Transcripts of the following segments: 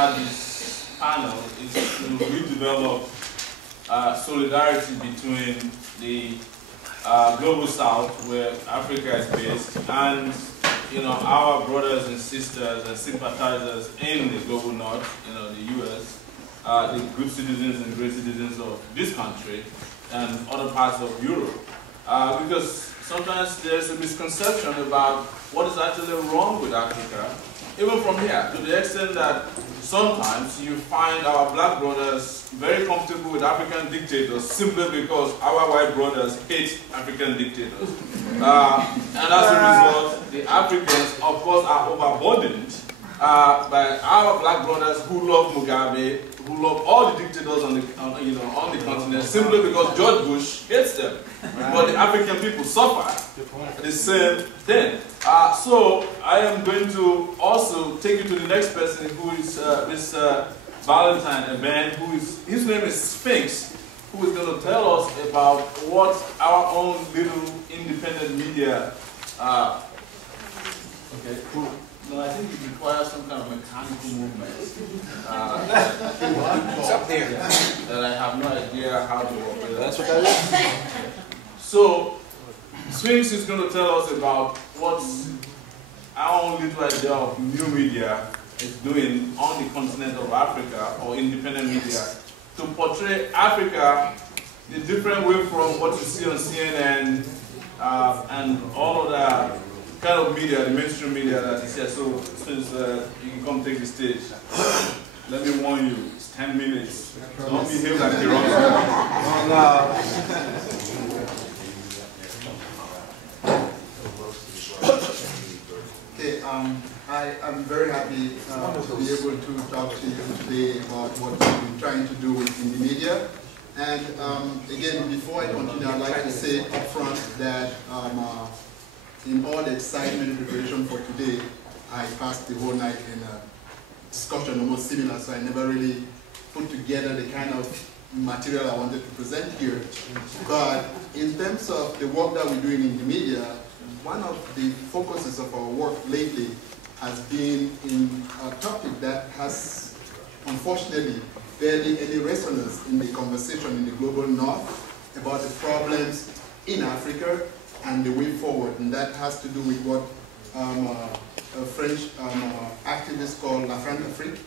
had this panel is to redevelop solidarity between the global south, where Africa is based, and our brothers and sisters and sympathizers in the global north, the US, the good citizens and great citizens of this country and other parts of Europe. Because sometimes there's a misconception about what is actually wrong with Africa, even from here, to the extent that sometimes you find our black brothers very comfortable with African dictators simply because our white brothers hate African dictators. And as a result, the Africans, of course, are overburdened by our black brothers who love Mugabe, who love all the dictators on the continent, simply because George Bush hates them. But the African people suffer the same thing. So I am going to also take you to the next person, who is Miss Valentine, Eben, his name is Sphinx, who is going to tell us about what our own little independent media. Okay, cool. No, I think it requires some kind of mechanical movement. It's up there. That I have no idea how to work with. That's what that is? So, Sphinx is going to tell us about what our own little idea of new media is doing on the continent of Africa, or independent media, to portray Africa the different way from what you see on CNN and all of that kind of media, the mainstream media that is here. So, since you can come take the stage, let me warn you, it's 10 minutes. Don't behave like you're wrong. Okay, I'm very happy to be able to talk to you today about what we've been trying to do in the media. And again, before I continue, I'd like to say up front that in all the excitement and preparation for today, I passed the whole night in a discussion almost similar, so I never really put together the kind of material I wanted to present here. But in terms of the work that we're doing in the media, one of the focuses of our work lately has been in a topic that has, unfortunately, barely any resonance in the conversation in the global north about the problems in Africa and the way forward. And that has to do with what a French activist called La France-Afrique,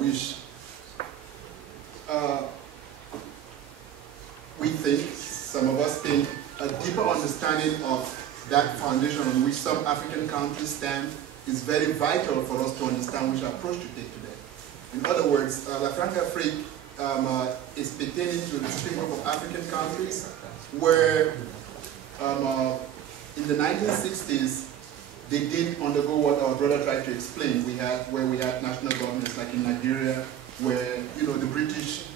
which we think, some of us think, a deeper understanding of that foundation on which some African countries stand is very vital for us to understand which approach to take today. In other words, La France-Afrique is pertaining to the spin group of African countries where in the 1960s they did undergo what our brother tried to explain. We had national governments like in Nigeria, where the British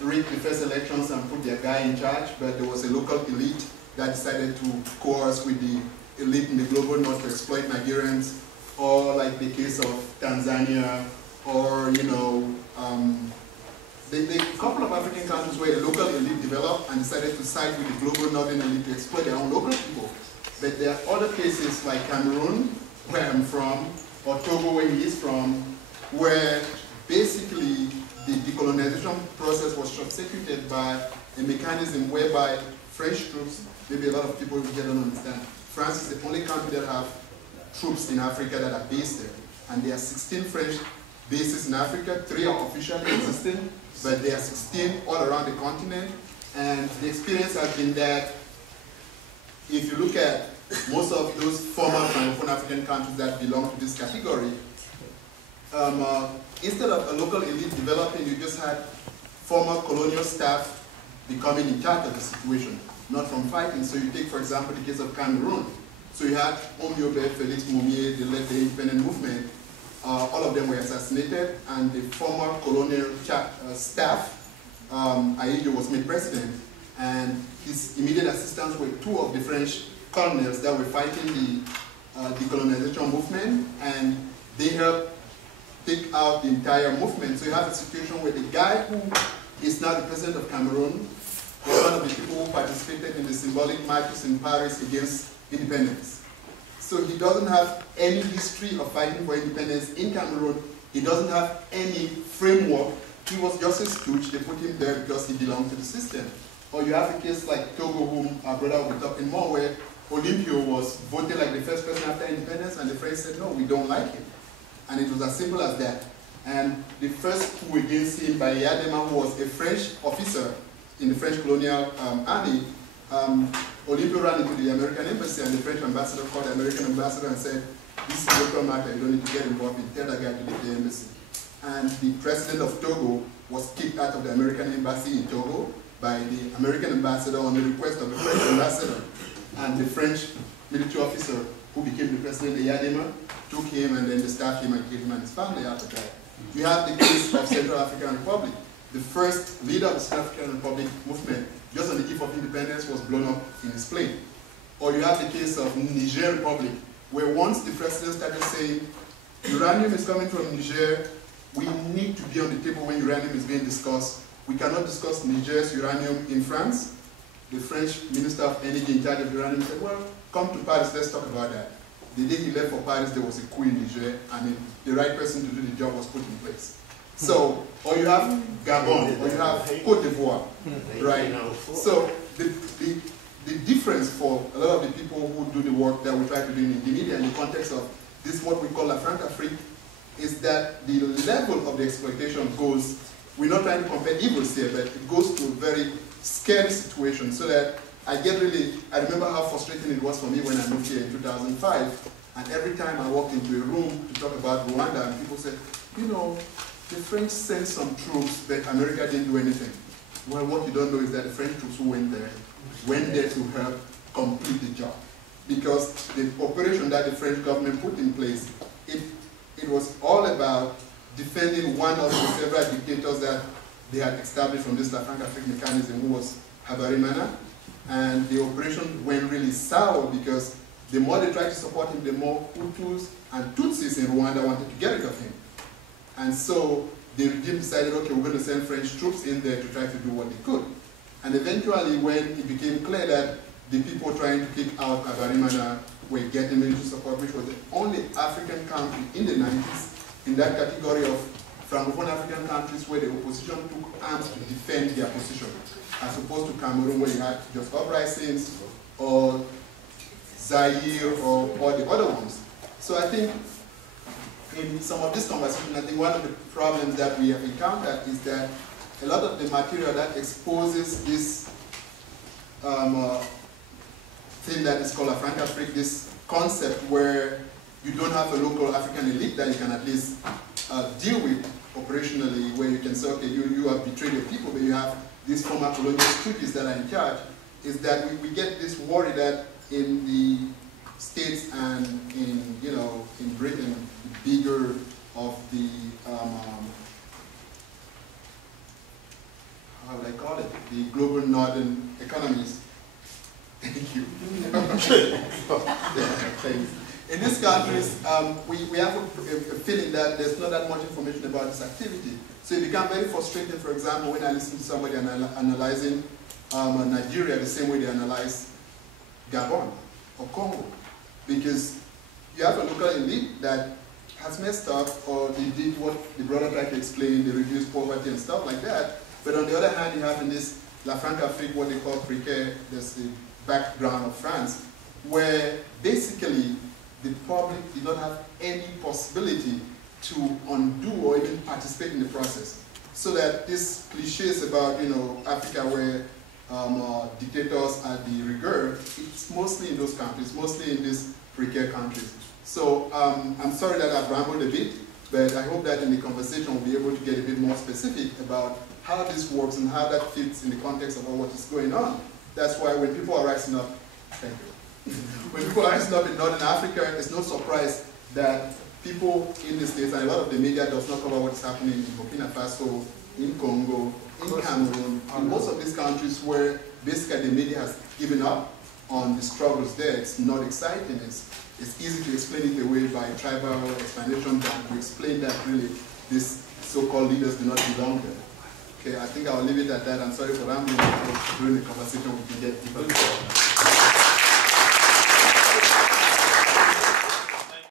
rigged the first elections and put their guy in charge, but there was a local elite that decided to coerce with the elite in the global north to exploit Nigerians, or like the case of Tanzania, or the couple of African countries where a local elite developed and decided to side with the global northern elite to exploit their own local people. But there are other cases like Cameroon, where I'm from, or Togo, where he is from, where basically the decolonization process was short-circuited by a mechanism whereby French troops, maybe a lot of people here don't understand, France is the only country that have troops in Africa that are based there. And there are 16 French bases in Africa, 3 are officially existing, but there are 16 all around the continent. And the experience has been that if you look at most of those former Francophone African countries that belong to this category, instead of a local elite developing, you just had former colonial staff becoming in charge of the situation, not from fighting. So you take, for example, the case of Cameroon. So you had Omyobe, Felix Moumier, they led the independent movement. All of them were assassinated, and the former colonial staff, Aïdjo, was made president, and his immediate assistants were 2 of the French colonels that were fighting the decolonization movement, and they helped take out the entire movement. So you have a situation where the guy who is now the president of Cameroon was one of the people who participated in the symbolic marches in Paris against independence. So he doesn't have any history of fighting for independence in Cameroon He doesn't have any framework. He was just a stooge. They put him there because he belonged to the system. Or you have a case like Togo, whom our brother will be talking more, where Olympio was voted like the first person after independence, and the French said, no, we don't like him. And it was as simple as that. And the first coup against him by Yadema, who was a French officer in the French colonial army, Olympio ran into the American embassy, and the French ambassador called the American ambassador and said, this is a local matter, you don't need to get involved in, tell that guy to leave the embassy. And the president of Togo was kicked out of the American embassy in Togo by the American ambassador on the request of the French ambassador. And the French military officer who became the president, Yadema, took him and then they stabbed him and killed him and his family after that. We have the case of Central African Republic. The first leader of the Central African Republic movement, just on the eve of independence, was blown up in his plane. Or you have the case of Niger Republic, where once the president started saying, uranium is coming from Niger, we need to be on the table when uranium is being discussed. We cannot discuss Niger's uranium in France. The French Minister of Energy in charge of uranium said, well, come to Paris, let's talk about that. The day he left for Paris, there was a coup in Niger, and the right person to do the job was put in place. So, or you have Gabon, or you have Cote d'Ivoire, right? So, the difference for a lot of the people who do the work that we try to do in the media in the context of this, what we call La Francafrique, is that the level of the exploitation goes, we're not trying to compare evils here, but it goes to a very scary situation, so that I remember how frustrating it was for me when I moved here in 2005, and every time I walked into a room to talk about Rwanda, and people said, you know, the French sent some troops, but America didn't do anything. Well, what you don't know is that the French troops who went there to help complete the job. Because the operation that the French government put in place, it was all about defending one of the several dictators that they had established from this La Francafrique mechanism, who was Habyarimana. And the operation went really sour because the more they tried to support him, the more Hutus and Tutsis in Rwanda wanted to get rid of him. And so the regime decided, okay, we're going to send French troops in there to try to do what they could. And eventually, when it became clear that the people trying to kick out Habyarimana were getting military support, which was the only African country in the 90s in that category of Francophone African countries where the opposition took arms to defend their position, as opposed to Cameroon, where you had just uprisings, or Zaire, or the other ones. So I think in some of this conversation, I think one of the problems that we have encountered is that a lot of the material that exposes this thing that is called a Francafrique, this concept where you don't have a local African elite that you can at least deal with operationally, where you can say, okay, you have betrayed your people, but you have these former colonial treaties that are in charge, is that we get this worry that in the States and in, in Britain, the bigger of the, how would I call it, the global northern economies. Thank you. In these countries, we have a feeling that there's not that much information about this activity. So it becomes very frustrating, for example, when I listen to somebody analyzing Nigeria the same way they analyze Gabon or Congo. Because you have a local elite that has messed up, or they did what the brother tried to explain, they reduced poverty and stuff like that. But on the other hand, you have in this La Francafrique what they call précaire, there's the background of France, where basically the public did not have any possibility to undo or even participate in the process. So that these cliches about, Africa where dictators are de rigueur, it's mostly in those countries, mostly in these precaire countries. So I'm sorry that I've rambled a bit, but I hope that in the conversation we'll be able to get a bit more specific about how this works and how that fits in the context of what is going on. That's why when people are rising up, thank you. When people are rising up in Northern Africa, it's no surprise that people in the States, and a lot of the media does not cover what's happening in Burkina Faso, in Congo, in Cameroon, in most of these countries where basically the media has given up on the struggles there. It's not exciting. It's easy to explain it away by tribal explanation than to explain that really these so-called leaders do not belong there. Okay, I think I'll leave it at that. I'm sorry for rambling. During the conversation we can get deeper.